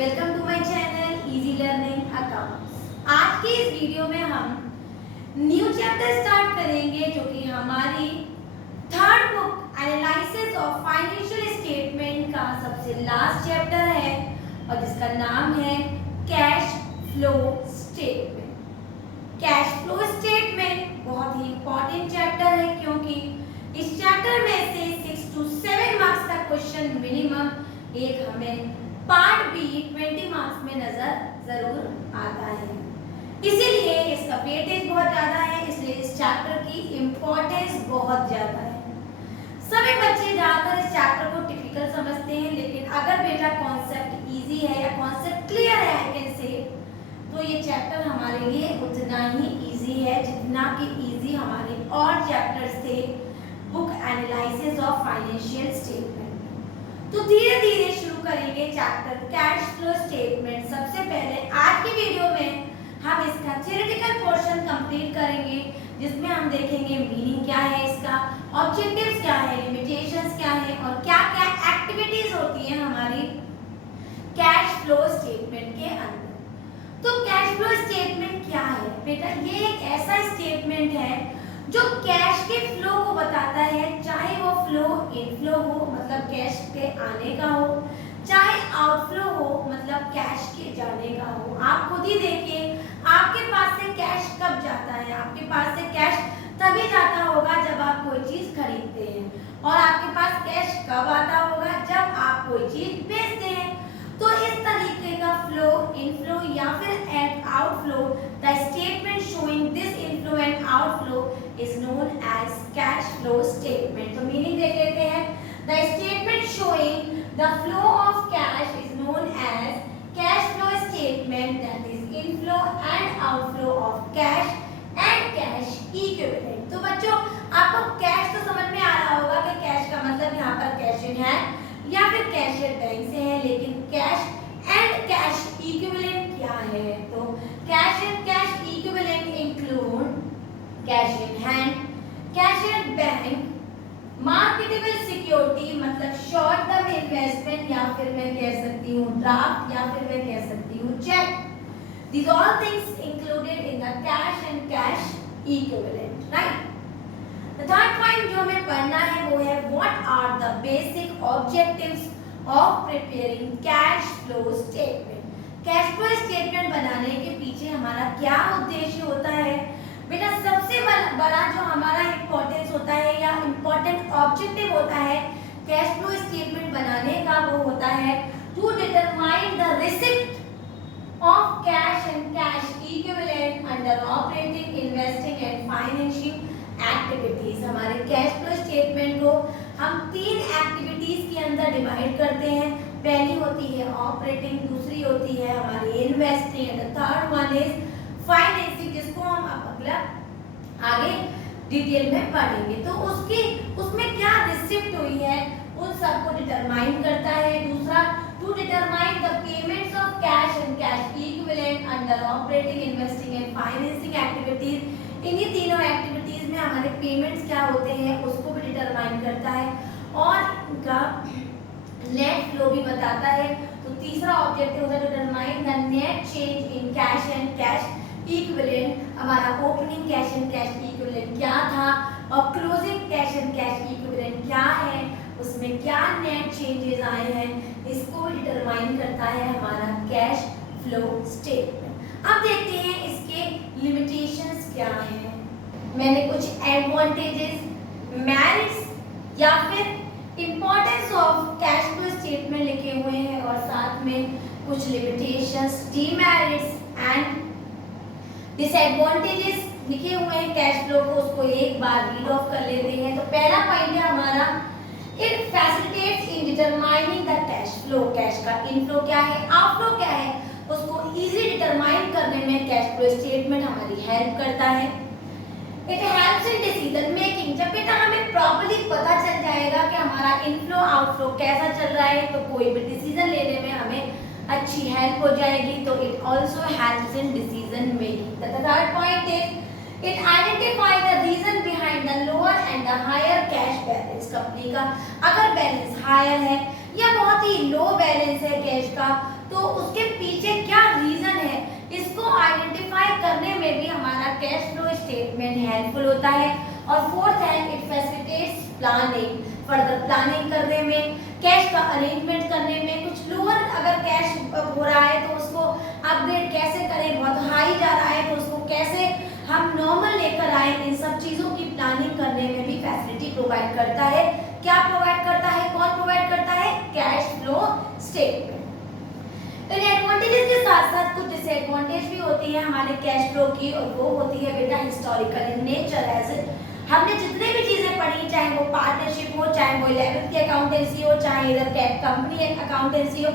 Welcome to my channel easy learning accounts. आज की इस वीडियो में हम न्यू चैप्टर स्टार्ट करेंगे जो कि हमारी third book analysis of financial statement का सबसे लास्ट चैप्टर है और जिसका नाम है cash flow statement. Cash flow statement बहुत ही इंपॉर्टेंट चैप्टर है क्योंकि इस चैप्टर में से 6 to 7 मार्क्स का क्वेश्चन मिनिमम एक हमें पार्ट बी 20 मार्क्स में नजर जरूर आता है। इसीलिए इसका वेटेज बहुत ज्यादा है, इसलिए इस चैप्टर की इम्पोर्टेंस बहुत ज्यादा है। सभी बच्चे ज्यादातर इस चैप्टर को टिपिकल समझते हैं, लेकिन अगर बेटा कॉन्सेप्ट इजी है या कॉन्सेप्ट क्लियर है आई कैन से, तो ये चैप्टर हमारे लिए उतना ही इजी है जितना कि इजी हमारे और चैप्टर्स थे book analysis of financial statement. तो धीरे धीरे शुरू करेंगे चैप्टर कैश फ्लो स्टेटमेंट। सबसे पहले आज की वीडियो में हम इसका थ्योरेटिकल पोर्शन कंप्लीट करेंगे, जिसमें हम देखेंगे मीनिंग क्या है इसका, ऑब्जेक्टिव्स क्या है, लिमिटेशंस क्या है और क्या क्या एक्टिविटीज होती है हमारी कैश फ्लो स्टेटमेंट के अंदर। तो कैश फ्लो स्टेटमेंट क्या है बेटा? ये एक ऐसा स्टेटमेंट है जो कैश के फ्लो को बताता है, चाहे वो फ्लो इनफ्लो हो मतलब कैश के आने का हो, चाहे आउटफ्लो हो मतलब कैश के जाने का हो। आप खुद ही देखिए आपके पास से कैश कब जाता है। आपके पास से कैश तभी जाता होगा जब आप कोई चीज खरीदते हैं, और आपके पास कैश कब आता होगा जब आप कोई चीज बेचते हैं। तो इस तरीके का फ्लो इनफ्लो या फिर outflow, the statement showing this inflow and outflow is known as cash flow statement। तो मीनिंग देख लेते हैं। The statement showing the flow of cash is known as cash flow statement, that is inflow and outflow of cash and cash equivalent। तो बच्चों आपको cash तो समझ में आ रहा होगा कि कैश का मतलब यहाँ पर कैश इन हैंड या फिर कैशियर बैंक से है, लेकिन कैश एंड कैश इक्विवेलेंट क्या है? तो cash and cash equivalent include cash in hand, cashier bank, marketable security मतलब शॉर्ट टर्म इन्वेस्टमेंट, या फिर मैं कह सकती हूँ ड्राफ्ट, या फिर मैं कह सकती हूँ check. These all things included in the cash and cash equivalent, right? The third point जो हमें पढ़ना है वो है what are the basic objectives of preparing cash flow statement। Cash flow statement बनाने के पीछे हमारा क्या उद्देश्य होता है बेटा? सबसे बड़ा जो हमारा इम्पोर्टेंस होता है या इम्पोर्टेंट ऑब्जेक्टिव होता है कैश फ्लो स्टेटमेंट बनाने का, वो होता है to determine the receipt of cash and cash equivalent under operating, investing and financial activities. हमारे कैश फ्लो स्टेटमेंट को हम 3 एक्टिविटीज के अंदर डिवाइड करते हैं। पहली होती है ऑपरेटिंग, दूसरी होती है हमारी investing and the third one is financing, जिसको हम अगला आगे डिटेल में पढ़ेंगे। तो उसमें क्या रिसिप्ट हुई है उन सबको डिटरमाइन करता है। दूसरा to determine the payments of cash and cash equivalent under operating, investing and financing activities. इन्हीं तीनों एक्टिविटीज में हमारे पेमेंट्स क्या होते हैं उसको भी डिटरमाइन करता है और इनका नेट फ्लो भी बताता है। तो तीसरा ऑब्जेक्टिव होता है determine the net change in cash and cash equivalent. हमारा opening cash and cash equivalent क्या था और closing cash and cash equivalent क्या है, उसमें क्या नेट चेंजेस आए हैं, इसको डिटरमाइन करता है हमारा कैश फ्लो स्टेटमेंट। अब देखते हैं इसके लिमिटेशंस क्या हैं। मैंने कुछ एडवांटेजेस, मेरिट्स या फिर importance of cash flow statement लिखे हुए हैं और साथ में कुछ लिमिटेशंस, डीमेरिट्स एंड डिसएडवांटेजेस लिखे हुए हैं कैश फ्लो को। उसको एक बार रीड ऑफ कर लेते हैं। तो पहला पॉइंट है हमारा it facilitates in determining the cash flow. Cash का इनफ्लो क्या है, आउटफ्लो क्या है, उसको इजीली डिटरमाइन करने में कैश फ्लो स्टेटमेंट हमारी हेल्प करता है। It helps in decision making. जब बेटा हमें प्रॉपर्ली पता चल जाएगा कि हमारा इनफ्लो आउटफ्लो कैसा चल रहा है तो कोई भी डिसीजन लेने में हमें अच्छी हेल्प हो जाएगी। तो it also helps in decision making. The third point is it identify the reason behind the lower and the higher cash balance. Company का अगर बैलेंस हायर है या बहुत ही लो बैलेंस है कैश का, तो उसके पीछे क्या रीजन है, इसको आइडेंटिफाई करने में भी हमारा कैश फ्लो स्टेटमेंट हेल्पफुल होता है। और फोर्थ है, it facilitates planning, further planning करने में, कैश का अरेंजमेंट करने में। कुछ लोअर अगर कैश हो रहा है तो उसको अपग्रेड कैसे करें, बहुत हाई जा रहा है तो उसको कैसे हम नॉर्मल लेकर आए, इन सब चीजों की प्लानिंग करने में भी फैसिलिटी प्रोवाइड करता है। क्या प्रोवाइड करता है, कौन प्रोवाइड करता है, कैश फ्लो स्टेटमेंट। इन एडवांटेजेस के साथ साथ कुछ डिसएडवांटेज भी होती है हमारे कैश फ्लो की, और वो होती है बेटा हिस्टोरिकल इन नेचर। एज हमने जितने भी चीजें पढ़ी, चाहे वो पार्टनरशिप हो, चाहे वो 11th की अकाउंटेंसी हो, चाहे इधर कंपनी अकाउंटेंसी हो,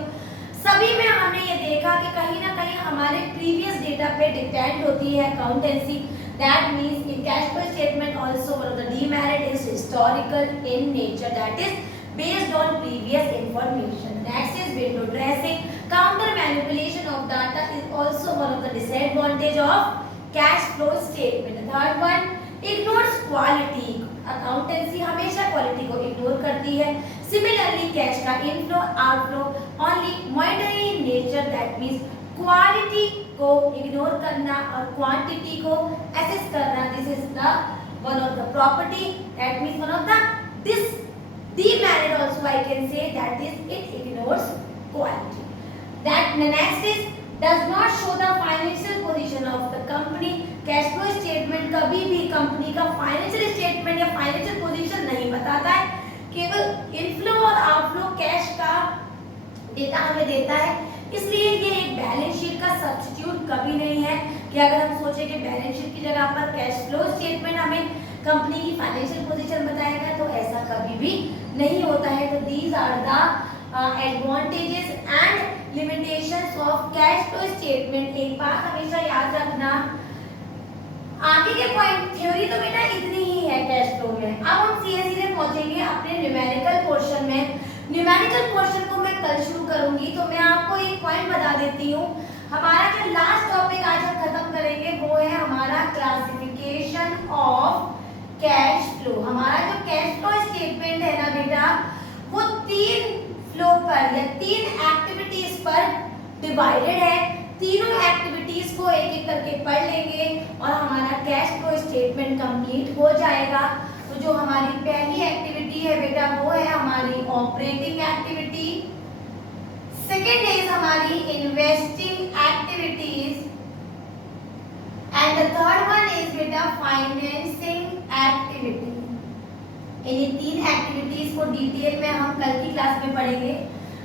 सभी में हमने ये देखा कि कहीं ना कहीं हमारे प्रीवियस डेटा पे डिपेंड होती है accountancy. That means in cash flow statement also one of the demerit is historical in nature, that is based on previous information. Next is window dressing, counter manipulation of data is also one of the disadvantage of cash flow statement. The third one, ignores quality, accountancy हमेशा quality को ignore करती है। Similarly, cash का inflow outflow only monetary in nature, that means quality को ignore करना और quantity को assess करना, this is the one of the property, that means one of the this demerit also I can say, that is it ignores quality. That next is does not show the financial position of the company. Cash flow statement कभी भी company का financial statement या financial position नहीं बताता है, केवल inflow और outflow cash का डेटा हमें देता है। इसलिए ये एक बैलेंस शीट का सब्स्टिट्यूट कभी नहीं है कि अगर हम सोचे कि बैलेंस शीट की जगह पर कैश फ्लो स्टेटमेंट हमें कंपनी की फाइनेंशियल पोजीशन बताएगा, तो ऐसा कभी भी नहीं होता है। तो these are the advantages and limitations of cash flow statement. एक बात हमेशा याद रखना, आगे के पॉइंट थ्योरी तो बेटा इतनी ही है कैश फ्लो में। अब हम सीधे पहुंचेंगे अपने न्यूमेरिकल पोर्शन में। न्यूमेरिकल पोर्शन को मैं कल शुरू करूंगी, तो मैं आपको एक पॉइंट बता देती हूँ। हमारा जो लास्ट टॉपिक आज हम खत्म करेंगे वो है हमारा क्लासिफिकेशन ऑफ कैश फ्लो। हमारा जो कैश फ्लो स्टेटमेंट है ना बेटा, वो 3 फ्लो पर या 3 एक्टिविटीज पर डिवाइडेड है। तीनों एक्टिविटीज को एक एक करके पढ़ लेंगे और हमारा कैश फ्लो स्टेटमेंट कंप्लीट हो जाएगा। तो जो हमारी पहली एक्टिविटी है बेटा वो है हमारी ऑपरेटिंग एक्टिविटी। सेकेंड इज हमारी investing activities and the third one is बेटा फाइनेंसिंग एक्टिविटी। इन 3 एक्टिविटीज को डिटेल में हम कल की क्लास में पढ़ेंगे।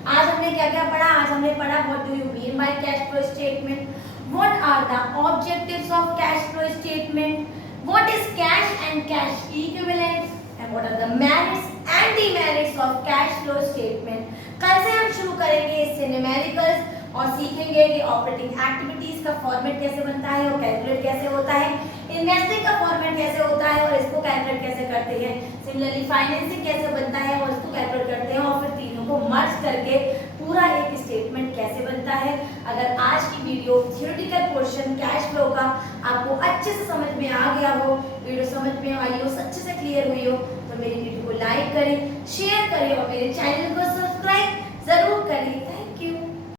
आज हमने क्या क्या पढ़ा? आज हमने पढ़ा what do you mean by cash flow statement, what are the objectives of cash flow statement, what is cash and cash equivalent and what are the merits and demerits of cash flow statement. कल से हम शुरू करेंगे इससे numericals और सीखेंगे कि operating activities का फॉर्मेट कैसे बनता है और कैलकुलेट कैसे होता है, इन्वेस्टिंग का फॉर्मेट कैसे होता है और इसको कैलकुलेट कैसे करते हैं, सिमिलरली फाइनेंसिंग कैसे बनता है और इसको कैलकुलेट करते हैं, और फिर तीनों को मर्ज करके पूरा एक स्टेटमेंट कैसे बनता है। अगर आज की video theoretical portion cash flow का आपको अच्छे से समझ में आ गया हो, वीडियो समझ में आई हो, अच्छे से क्लियर हुई हो, तो मेरी वीडियो को लाइक करें, शेयर करें और मेरे चैनल को सब्सक्राइब जरूर करें।